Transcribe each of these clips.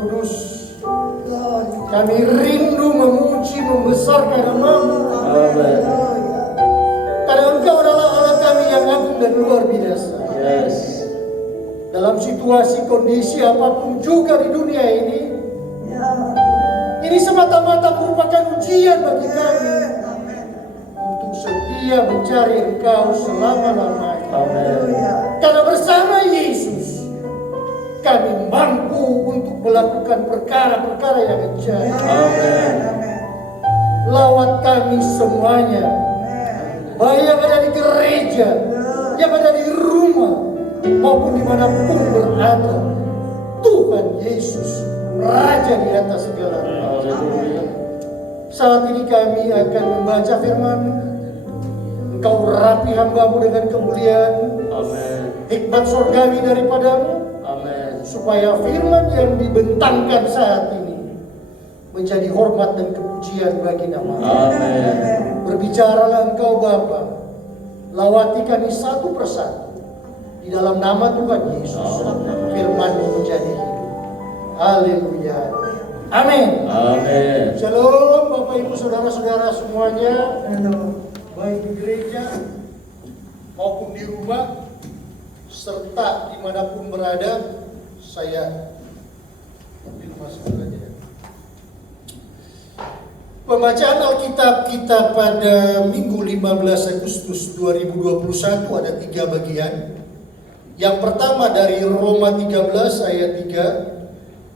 Kudus. Kami rindu memuji, membesarkan nama-Mu. Amin. Karena Engkau adalah Allah kami yang agung dan luar biasa. Yes. Dalam situasi kondisi apapun juga di dunia ini semata-mata merupakan ujian bagi kami untuk setia mencari Engkau selama-lamanya. Amin. Karena bersama Yesus kami mampu untuk melakukan perkara-perkara yang ajaib. Amin. Lawat kami semuanya, baik yang ada di gereja, yang ada di rumah, maupun dimanapun berada. Tuhan Yesus Raja di atas segala. Saat ini kami akan membaca firman. Engkau rapi hamba-Mu dengan kemuliaan, Amin. hikmat surgawi daripada-Mu, Amin. supaya firman yang dibentangkan saat ini menjadi hormat dan kepujian bagi nama-Mu. Amin. Berbicaralah Engkau Bapa, lawati kami satu persatu di dalam nama Tuhan Yesus. Firman-Mu menjadi hidup. Haleluya. Amin. Amin. Shalom Bapak Ibu Saudara-saudara semuanya, baik di gereja maupun di rumah serta dimanapun berada. Saya ambil masuk saja. Pembacaan Alkitab kita pada Minggu 15 Agustus 2021 ada 3 bagian. Yang pertama dari Roma 13 ayat 3.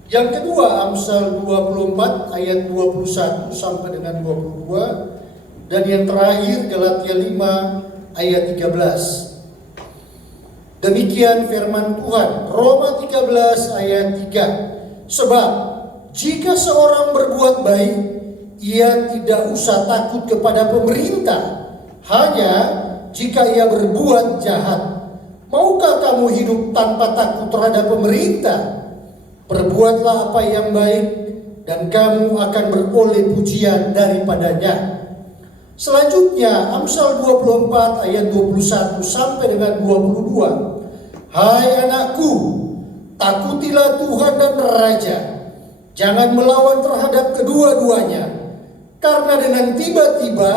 Yang kedua Amsal 24 ayat 21 sampai dengan 22. Dan yang terakhir Galatia 5 ayat 13. Demikian firman Tuhan. Roma 13 ayat 3. Sebab jika seorang berbuat baik, ia tidak usah takut kepada pemerintah. Hanya jika ia berbuat jahat. Maukah kamu hidup tanpa takut terhadap pemerintah? Perbuatlah apa yang baik, dan kamu akan beroleh pujian daripadanya. Selanjutnya Amsal 24 ayat 21 sampai dengan 22. Hai anakku, takutilah Tuhan dan Raja. Jangan melawan terhadap kedua-duanya, karena dengan tiba-tiba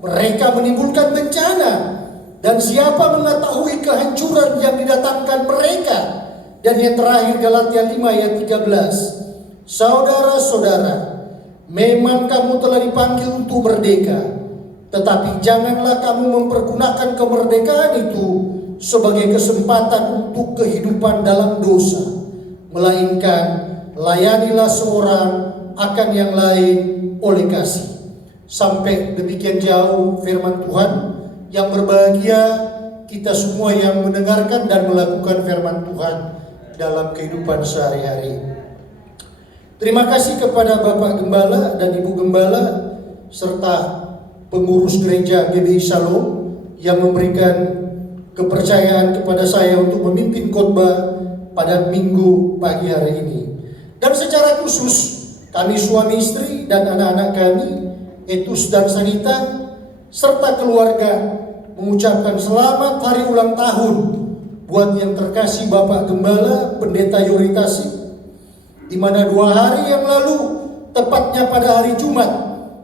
mereka menimbulkan bencana. Dan siapa mengetahui kehancuran yang didatangkan mereka? Dan yang terakhir Galatia 5 ayat 13. Saudara-saudara, memang kamu telah dipanggil untuk merdeka, tetapi janganlah kamu mempergunakan kemerdekaan itu sebagai kesempatan untuk kehidupan dalam dosa, melainkan layanilah seorang akan yang lain oleh kasih. Sampai demikian jauh firman Tuhan. Yang berbahagia kita semua yang mendengarkan dan melakukan firman Tuhan dalam kehidupan sehari-hari. Terima kasih kepada Bapak Gembala dan Ibu Gembala serta pengurus gereja GBI Shalom yang memberikan kepercayaan kepada saya untuk memimpin khotbah pada minggu pagi hari ini. Dan secara khusus kami suami istri dan anak-anak kami, Etus dan Sanita, serta keluarga mengucapkan selamat hari ulang tahun buat yang terkasih Bapak Gembala Pendeta Yoritasi, di mana 2 hari yang lalu, tepatnya pada hari Jumat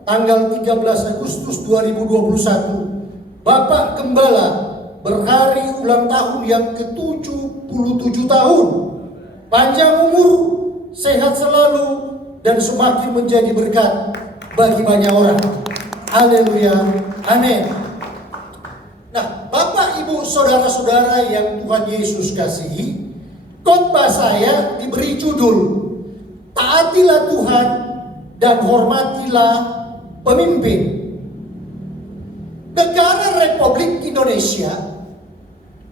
tanggal 13 Agustus 2021, Bapak Gembala berhari ulang tahun yang ke-77 tahun. Panjang umur, sehat selalu, dan semakin menjadi berkat bagi banyak orang. Haleluya, amin. Nah, Bapak, Ibu, Saudara-saudara yang Tuhan Yesus kasihi, khotbah saya diberi judul Taatilah Tuhan dan hormatilah pemimpin. Negara Republik Indonesia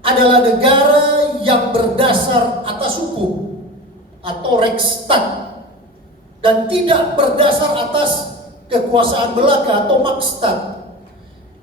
adalah negara yang berdasar atas hukum atau Reksstat dan tidak berdasar atas kekuasaan belaka atau Makstat.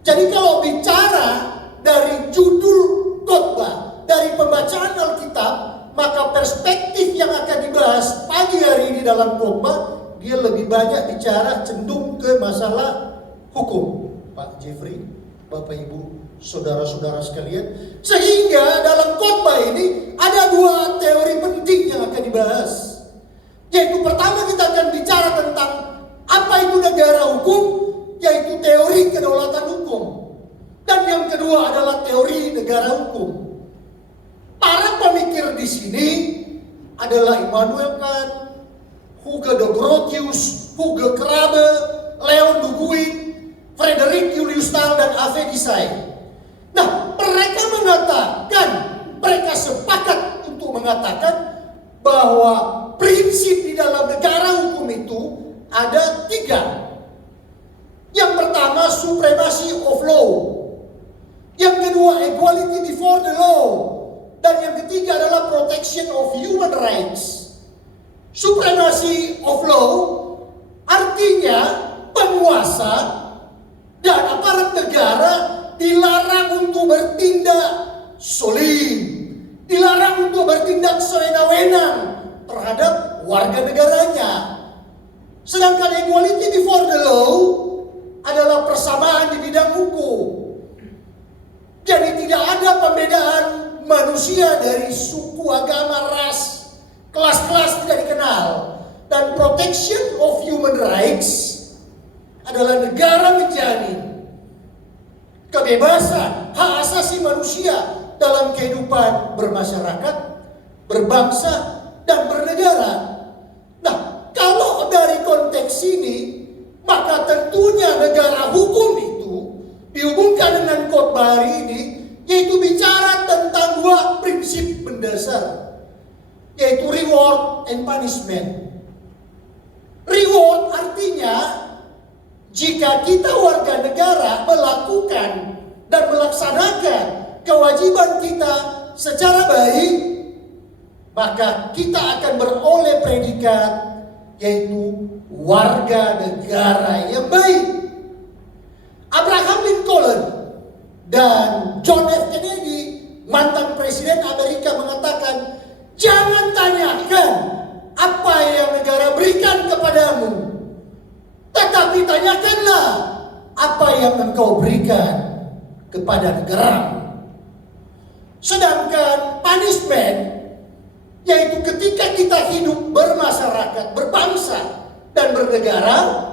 Jadi kalau bicara dari judul khotbah, dari pembacaan Alkitab, maka perspektif yang akan dibahas pagi hari ini dalam khotbah, dia lebih banyak bicara cenderung ke masalah hukum. Pak Jeffrey, Bapak Ibu, Saudara-saudara sekalian, sehingga dalam khotbah ini ada 2 teori penting yang akan dibahas, teori kedaulatan hukum. Dan yang kedua adalah teori negara hukum. Para pemikir di sini adalah Immanuel Kant, Hugo de Grotius, Hugo Krabe, Leon Duguid, Frederick Julius Stahl, dan A.V. Desai. Nah, mereka sepakat untuk mengatakan bahwa prinsip di dalam negara hukum itu ada 3. Yang pertama, supremacy of law. Yang kedua, equality before the law. Dan yang ketiga adalah protection of human rights. Supremacy of law artinya penguasa dan aparat negara dilarang untuk bertindak zalim, dilarang untuk bertindak sewenang-wenang terhadap warga negaranya. Sedangkan equality before the law adalah persamaan di bidang hukum. Jadi tidak ada pembedaan manusia dari suku, agama, ras, kelas-kelas tidak dikenal. Dan protection of human rights adalah negara menjamin kebebasan, hak asasi manusia dalam kehidupan bermasyarakat, berbangsa, dan bernegara. Nah, kalau dari konteks ini, maka tentunya negara hukum itu dihubungkan dengan khotbah hari ini, yaitu bicara tentang 2 prinsip mendasar, yaitu reward and punishment. Reward artinya jika kita warga negara melakukan dan melaksanakan kewajiban kita secara baik, maka kita akan beroleh predikat yaitu warga negara yang baik. Abraham Lincoln dan John F. Kennedy, mantan presiden Amerika, mengatakan, jangan tanyakan apa yang negara berikan kepadamu, tetapi tanyakanlah apa yang engkau berikan kepada negaramu. Sedangkan punishment, yaitu ketika kita hidup bermasyarakat, berbangsa, dan bernegara,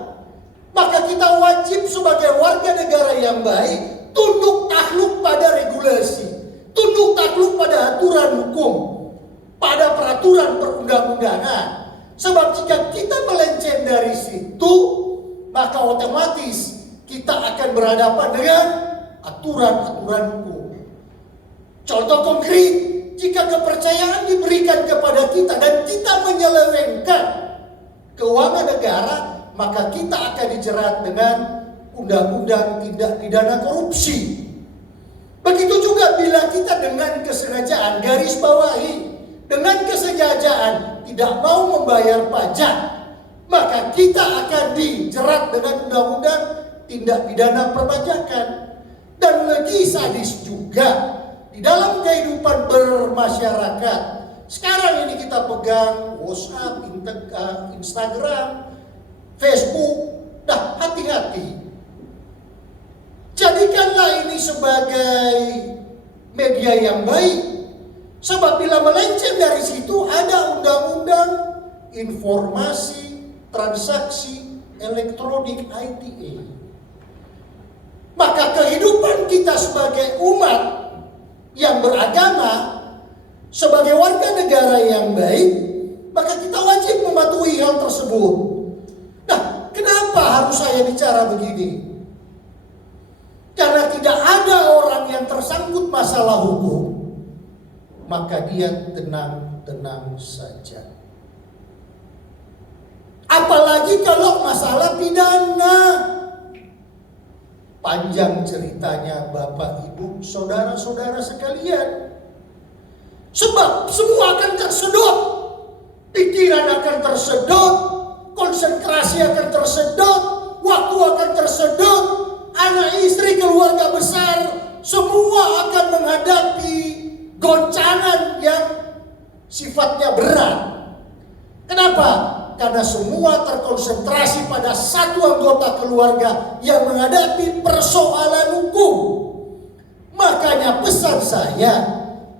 maka kita wajib sebagai warga negara yang baik tunduk takluk pada regulasi, tunduk takluk pada aturan hukum, pada peraturan perundang-undangan. Sebab jika kita melenceng dari situ, maka otomatis kita akan berhadapan dengan aturan-aturan hukum. Contoh konkret, jika kepercayaan diberikan kepada kita dan kita menyelewengkan keuangan negara, maka kita akan dijerat dengan undang-undang tindak pidana korupsi. Begitu juga bila kita dengan kesengajaan, garis bawahi, dengan kesengajaan tidak mau membayar pajak, maka kita akan dijerat dengan undang-undang tindak pidana perpajakan. Dan lebih sadis juga di dalam kehidupan bermasyarakat. Sekarang ini kita pegang WhatsApp, Instagram, Facebook. Nah, hati-hati. Jadikanlah ini sebagai media yang baik. Sebab bila melenceng dari situ ada undang-undang informasi transaksi elektronik ITA. Maka kehidupan kita sebagai umat yang beragama, sebagai warga negara yang baik, maka kita wajib mematuhi hal tersebut. Nah, kenapa harus saya bicara begini? Karena tidak ada orang yang tersangkut masalah hukum, maka dia tenang-tenang saja. Apalagi kalau masalah pidana. Panjang ceritanya Bapak, Ibu, saudara-saudara sekalian. Sebab semua akan tersedot. Pikiran akan tersedot, konsentrasi akan tersedot, waktu akan tersedot, anak istri, keluarga besar, semua akan menghadapi goncangan yang sifatnya berat. Kenapa? Karena semua terkonsentrasi pada satu anggota keluarga yang menghadapi persoalan hukum. Makanya pesan saya,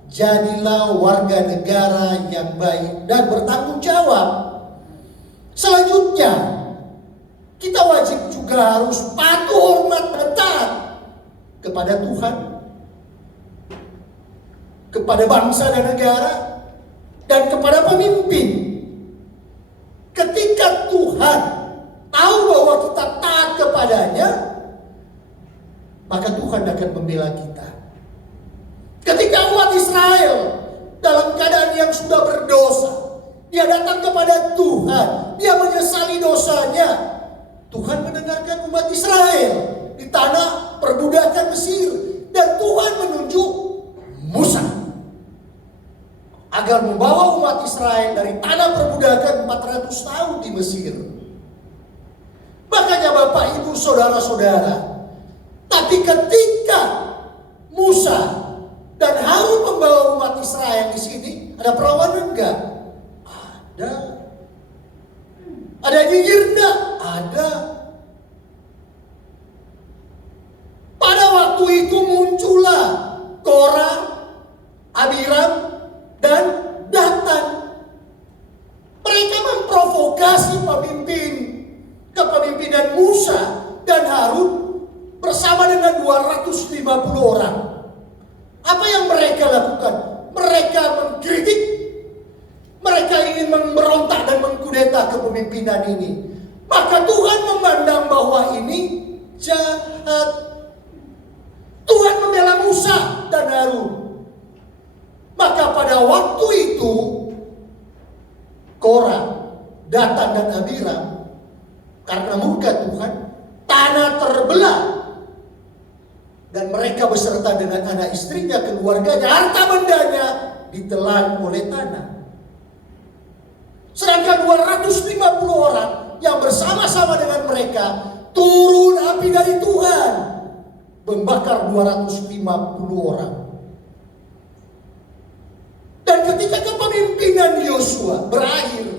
jadilah warga negara yang baik dan bertanggung jawab. Selanjutnya, kita wajib juga juga harus patuh, hormat, dan taat kepada Tuhan, kepada bangsa dan negara, dan kepada pemimpin. Ketika Tuhan tahu bahwa kita taat kepadanya, maka Tuhan akan membela kita. Ketika umat Israel dalam keadaan yang sudah berdosa, dia datang kepada Tuhan, dia menyesali dosanya. Tuhan mendengarkan umat Israel di tanah perbudakan Mesir, dan Tuhan menunjuk Musa agar membawa umat Israel dari tanah perbudakan 400 tahun di Mesir. Makanya Bapak, Ibu, Saudara-saudara, tapi ketika Musa dan Harun membawa umat Israel di sini, ada perlawanan enggak? Ada. Ada nyinyir enggak? Ada. Pada waktu itu muncullah Korah, Abiram, dan Datan. Mereka memprovokasi kepemimpinan Musa dan Harun bersama dengan 250 orang. Apa yang mereka lakukan? Mereka mengkritik, mereka ingin memberontak dan mengkudeta kepemimpinan ini. Maka Tuhan memandang bahwa ini jahat. Tuhan membela Musa dan Harun. Maka pada waktu itu Korah, Datan, dan Abiram, karena murka Tuhan, tanah terbelah. Dan mereka beserta dengan anak istrinya, keluarganya, harta bendanya ditelan oleh tanah. Sedangkan 250 orang yang bersama-sama dengan mereka, turun api dari Tuhan, membakar 250 orang. Dan ketika kepemimpinan Yosua berakhir,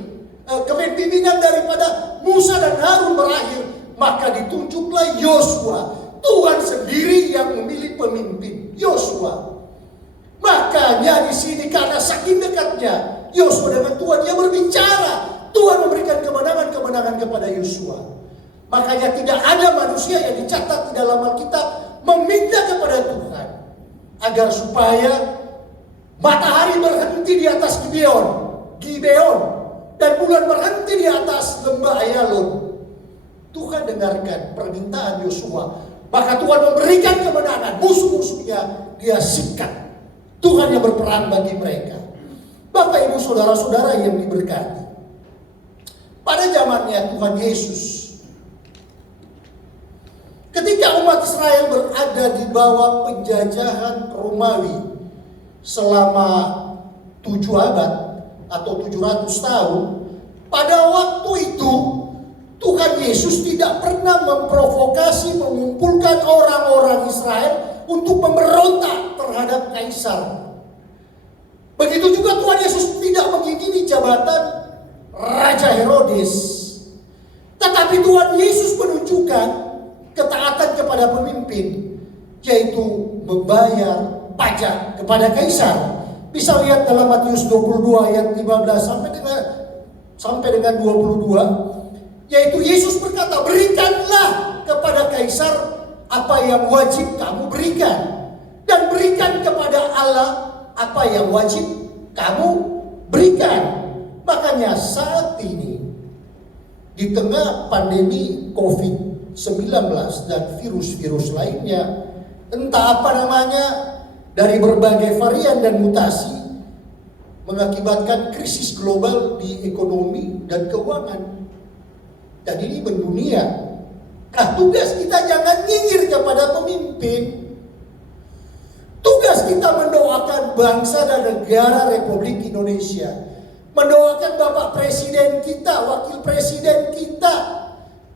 kepemimpinan daripada Musa dan Harun berakhir, maka ditunjuklah Yosua. Tuhan sendiri yang memilih pemimpin, Yosua. Makanya di sini karena saking dekatnya Yosua dengan Tuhan, dia berbicara. Tuhan memberikan kemenangan kepada Yosua. Makanya tidak ada manusia yang dicatat di dalam Alkitab meminta kepada Tuhan agar supaya matahari berhenti di atas Gibeon, dan bulan berhenti di atas lembah Ayalon. Tuhan dengarkan permintaan Yosua. Maka Tuhan memberikan kemenangan, musuh-musuhnya dia sikat. Tuhan yang berperang bagi mereka. Bapak, Ibu, Saudara-saudara yang diberkati, pada zamannya Tuhan Yesus, ketika umat Israel berada di bawah penjajahan Romawi selama 7 abad atau 700 tahun, pada waktu itu Tuhan Yesus tidak pernah memprovokasi, mengumpulkan orang-orang Israel untuk memberontak terhadap kaisar. Begitu juga Tuhan Yesus tidak mengingini jabatan Raja Herodes. Tetapi Tuhan Yesus menunjukkan ketaatan kepada pemimpin, yaitu membayar pajak kepada kaisar. Bisa lihat dalam Matius 22 ayat 15 sampai dengan 22. Yaitu Yesus berkata, berikanlah kepada kaisar apa yang wajib kamu berikan, dan berikan kepada Allah apa yang wajib kamu berikan. Makanya saat ini di tengah pandemi COVID-19 dan virus-virus lainnya, entah apa namanya, dari berbagai varian dan mutasi, mengakibatkan krisis global di ekonomi dan keuangan. Dan ini mendunia. Nah, tugas kita jangan nyinyir kepada pemimpin. Tugas kita mendoakan bangsa dan negara Republik Indonesia. Mendoakan Bapak Presiden kita, Wakil Presiden kita.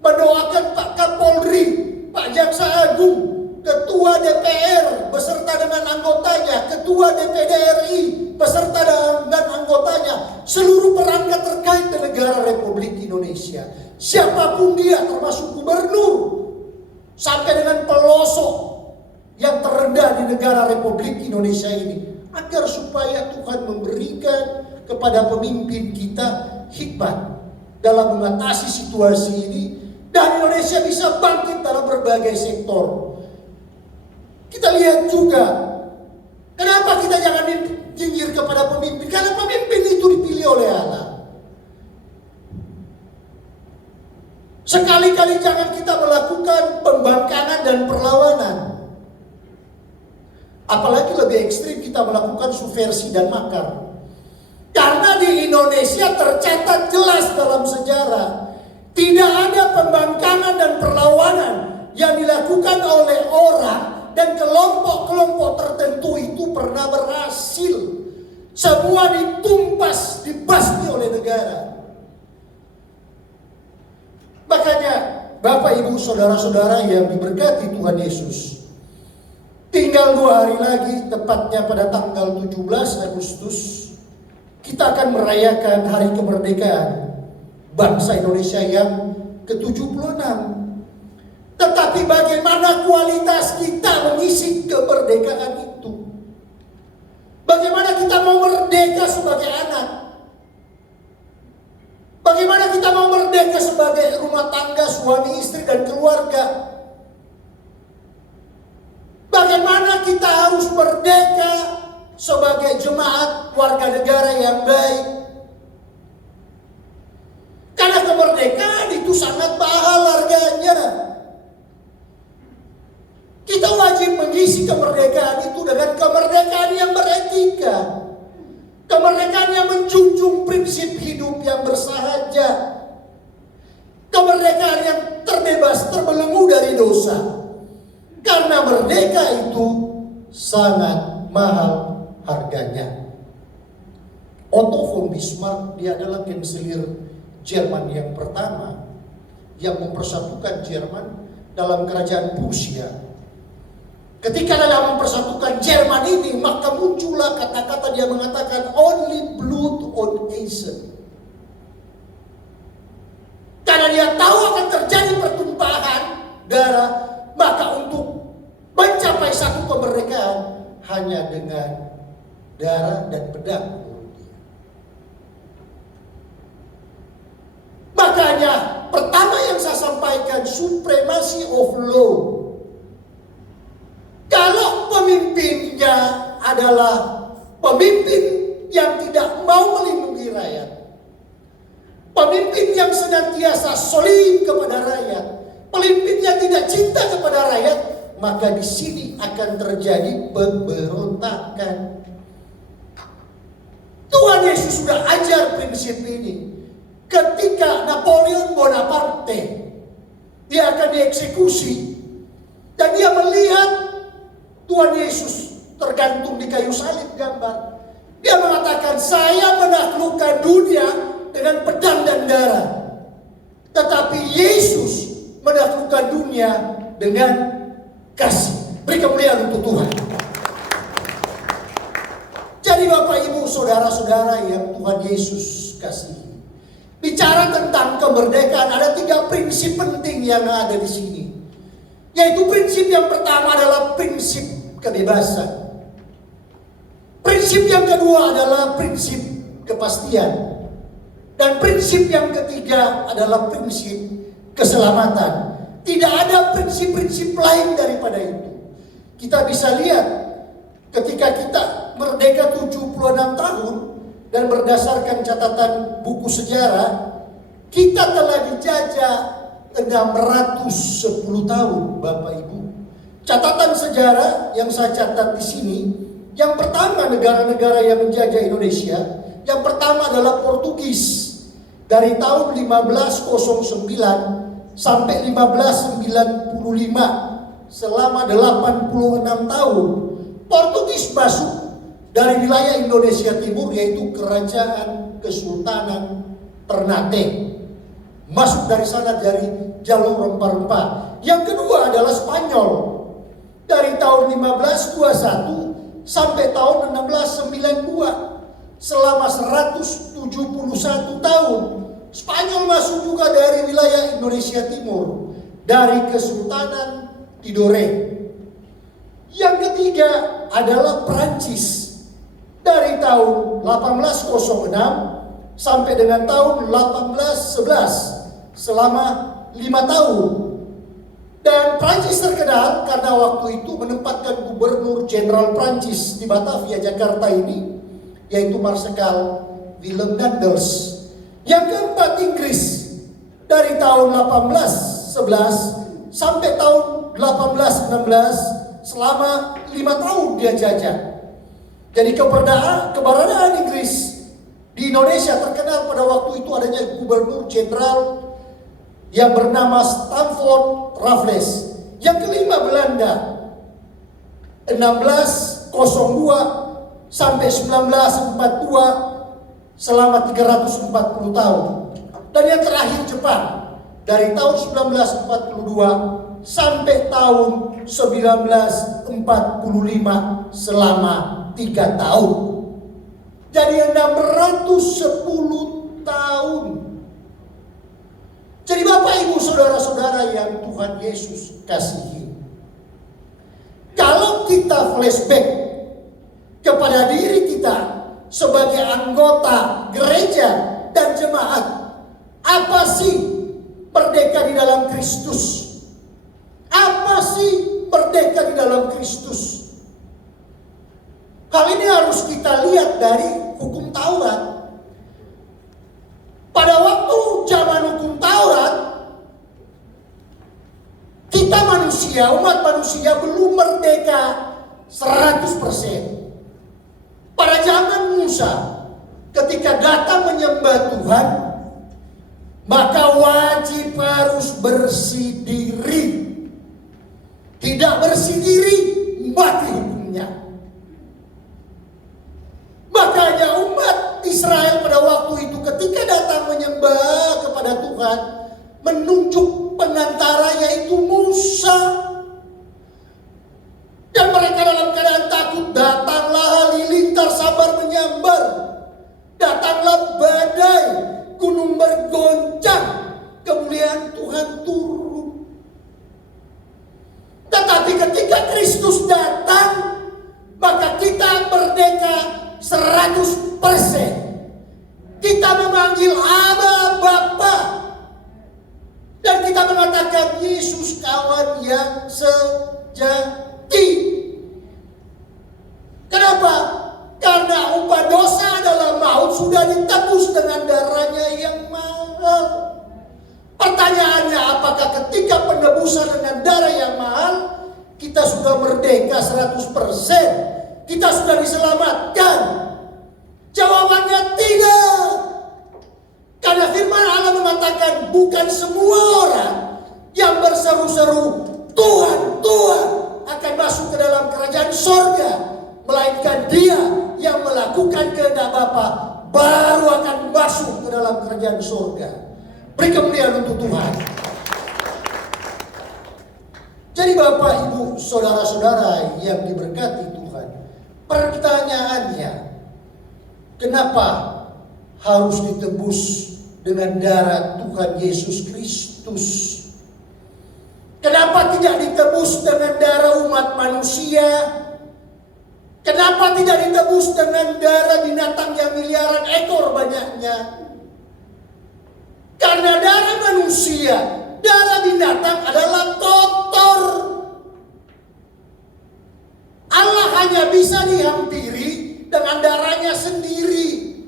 Mendoakan Pak Kapolri, Pak Jaksa Agung, Ketua DPR beserta dengan anggotanya, Ketua DPD RI beserta dengan anggotanya, seluruh perangkat terkait dengan negara Republik Indonesia. Siapapun dia, termasuk gubernur sampai dengan pelosok yang terendah di negara Republik Indonesia ini, agar supaya Tuhan memberikan kepada pemimpin kita hikmat dalam mengatasi situasi ini, Dan Indonesia bisa bangkit dalam berbagai sektor. Kita lihat juga, kenapa kita jangan nyinyir kepada pemimpin? Karena pemimpin itu dipilih oleh Allah. Sekali-kali jangan kita melakukan pembangkangan dan perlawanan. Apalagi lebih ekstrim kita melakukan subversi dan makar. Karena di Indonesia tercatat jelas dalam sejarah, tidak ada pembangkangan dan perlawanan yang dilakukan oleh orang dan kelompok-kelompok tertentu itu pernah berhasil. Semua ditumpas, dibasmi oleh negara. Makanya Bapak, Ibu, Saudara-saudara yang diberkati Tuhan Yesus, tinggal 2 hari lagi, tepatnya pada tanggal 17 Agustus, kita akan merayakan hari kemerdekaan bangsa Indonesia yang ke-76. Tetapi bagaimana kualitas kita mengisi kemerdekaan itu? Bagaimana kita mau merdeka sebagai anak? Bagaimana kita mau merdeka sebagai rumah tangga, suami, istri, dan keluarga? Bagaimana kita harus merdeka sebagai jemaat warga negara yang baik? Karena kemerdekaan itu sangat mahal harganya. Kita wajib mengisi kemerdekaan itu dengan kemerdekaan yang beretika. Kemerdekaan yang menjunjung prinsip hidup yang bersahaja. Kemerdekaan yang terbebas, terbelenggu dari dosa. Karena merdeka itu sangat mahal harganya. Otto von Bismarck, dia adalah kanselir Jerman yang pertama yang mempersatukan Jerman dalam kerajaan Prusia. Ketika dalam mempersatukan Jerman ini, maka muncullah kata-kata, dia mengatakan only blood on Eisen. Karena dia tahu akan terjadi pertumpahan darah, maka untuk mencapai satu kemerdekaan hanya dengan darah dan pedang. Makanya pertama yang saya sampaikan, supremacy of law. Kalau pemimpinnya adalah pemimpin yang tidak mau melindungi rakyat, pemimpin yang senantiasa zalim kepada rakyat, pemimpin yang tidak cinta kepada rakyat, maka di sini akan terjadi pemberontakan. Tuhan Yesus sudah ajar prinsip ini. Ketika Napoleon Bonaparte dia akan dieksekusi dan dia melihat Tuhan Yesus tergantung di kayu salib gambar. Dia mengatakan, saya menaklukkan dunia dengan pedang dan darah. Tetapi Yesus menaklukkan dunia dengan kasih. Beri kemuliaan untuk Tuhan. Jadi Bapak, Ibu, Saudara-saudara yang Tuhan Yesus kasihi, bicara tentang kemerdekaan, ada 3 prinsip penting yang ada di sini. Yaitu prinsip yang pertama adalah prinsip kebebasan. Prinsip yang kedua adalah prinsip kepastian. Dan prinsip yang ketiga adalah prinsip keselamatan. Tidak ada prinsip-prinsip lain daripada itu. Kita bisa lihat ketika kita merdeka 76 tahun dan berdasarkan catatan buku sejarah, kita telah dijajah 610 tahun, Bapak Ibu. Catatan sejarah yang saya catat di sini, yang pertama negara-negara yang menjajah Indonesia, yang pertama adalah Portugis. Dari tahun 1509 sampai 1595, selama 86 tahun, Portugis masuk dari wilayah Indonesia Timur, yaitu Kerajaan Kesultanan Ternate. Masuk dari sana dari jalur rempah-rempah. Yang kedua adalah Spanyol. Dari tahun 1521 sampai tahun 1692. Selama 171 tahun. Spanyol masuk juga dari wilayah Indonesia Timur. Dari Kesultanan Tidore. Yang ketiga adalah Perancis. Dari tahun 1806 sampai dengan tahun 1811. Selama 5 tahun. Dan Prancis terkenal karena waktu itu menempatkan gubernur jenderal Prancis di Batavia, Jakarta ini, yaitu Marsekal Willem Daendels. Yang keempat Inggris, dari tahun 1811 sampai tahun 1816, selama 5 tahun dia jajah. Jadi keberadaan Inggris di Indonesia terkenal pada waktu itu adanya gubernur jenderal yang bernama Stamford Raffles. Yang kelima Belanda, 1602 sampai 1942, selama 340 tahun. Dan yang terakhir Jepang, dari tahun 1942 sampai tahun 1945, selama 3 tahun. Jadi 610 tahun. Jadi Bapak Ibu Saudara-saudara yang Tuhan Yesus kasihi, kalau kita flashback kepada diri kita sebagai anggota gereja dan jemaat, apa sih merdeka di dalam Kristus? Apa sih merdeka di dalam Kristus? Hal ini harus kita lihat dari hukum Taurat. Pada waktu zaman hukum Taurat, kita manusia, umat manusia belum merdeka 100%. Pada zaman Musa, ketika datang menyembah Tuhan, maka wajib harus bersih diri. Tidak bersih diri, mati hukumnya. Makanya umat Israel pada waktu itu ketika datang menyembah kepada Tuhan, menunjuk penantara yaitu Musa. Dan mereka dalam keadaan takut, datanglah halilintar sabar menyambar. Datanglah badai, gunung bergoncang, kemuliaan Tuhan turun. Tetapi ketika Kristus datang, maka kita merdeka 100%. Kita memanggil Aba, Bapa. Dan kita mengatakan Yesus kawan yang sejati. Kenapa? Karena upah dosa adalah maut, sudah ditebus dengan darahnya yang mahal. Pertanyaannya, apakah ketika penebusan dengan darah yang mahal, kita sudah merdeka 100%? Kita sudah diselamatkan? Jawabannya tidak. Karena firman Allah mengatakan bukan semua orang yang berseru-seru Tuhan, Tuhan akan masuk ke dalam kerajaan sorga, melainkan dia yang melakukan kehendak Bapa baru akan masuk ke dalam kerajaan sorga. Beri kemuliaan untuk Tuhan. Jadi Bapak, Ibu, Saudara-saudara yang diberkati Tuhan, pertanyaannya, kenapa harus ditebus dengan darah Tuhan Yesus Kristus? Kenapa tidak ditebus dengan darah umat manusia? Kenapa tidak ditebus dengan darah binatang yang miliaran ekor banyaknya? Karena darah manusia, darah binatang adalah kotor. Allah hanya bisa dihampiri dengan darahnya sendiri,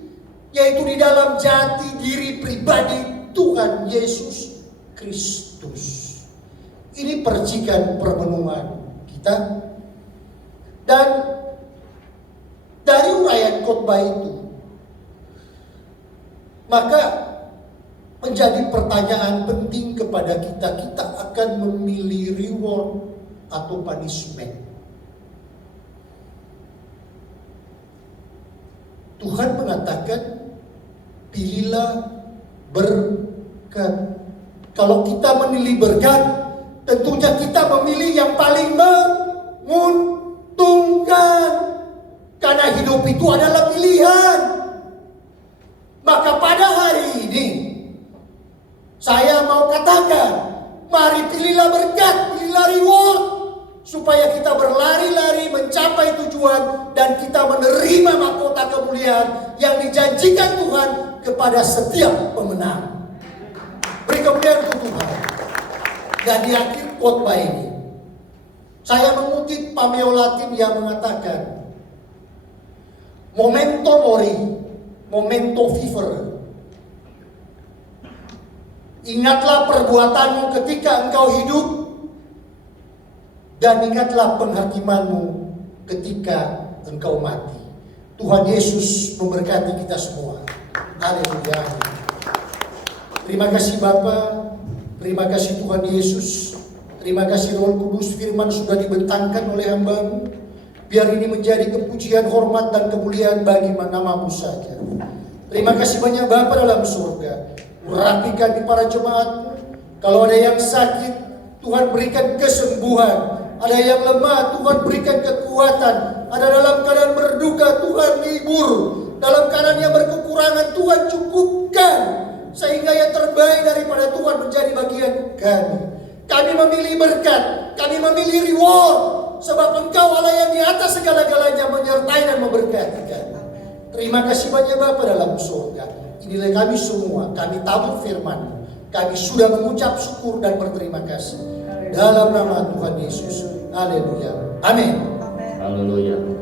yaitu di dalam jati diri pribadi Tuhan Yesus Kristus. Ini percikan permenungan kita. Dan dari uraian khotbah itu, maka menjadi pertanyaan penting kepada kita. Kita akan memilih reward atau punishment. Tuhan mengatakan, pilihlah berkat. Kalau kita memilih berkat, tentunya kita memilih yang paling menguntungkan. Karena hidup itu adalah pilihan. Maka pada hari ini, saya mau katakan, mari pilihlah berkat, pilihlah reward, supaya kita berlari-lari mencapai tujuan dan kita menerima mahkota kemuliaan yang dijanjikan Tuhan kepada setiap pemenang. Beri kemuliaan untuk Tuhan. Dan di akhir khotbah ini, saya mengutip pameo Latin yang mengatakan, Memento mori, memento vivere. Ingatlah perbuatanmu ketika engkau hidup, dan ingatlah penghakimanmu ketika engkau mati. Tuhan Yesus memberkati kita semua. Haleluya. Terima kasih Bapa, terima kasih Tuhan Yesus, terima kasih Roh Kudus, firman sudah dibentangkan oleh hamba-Mu. Biar ini menjadi kepujian, hormat, dan kemuliaan bagi nama-Mu saja. Terima kasih banyak Bapa dalam surga. Rapikan di para jemaat-Mu. Kalau ada yang sakit, Tuhan berikan kesembuhan. Ada yang lemah, Tuhan berikan kekuatan. Ada dalam keadaan berduka, Tuhan hibur. Dalam keadaan yang berkekurangan, Tuhan cukupkan. Sehingga yang terbaik daripada Tuhan menjadi bagian kami. Kami memilih berkat, kami memilih reward. Sebab Engkau Allah yang di atas segala-galanya menyertai dan memberkati kami. Terima kasih banyak Bapa dalam surga. Inilah kami semua, kami tabur firman. Kami sudah mengucap syukur dan berterima kasih. Dalam nama Tuhan Yesus. Haleluya. Amin. Haleluya.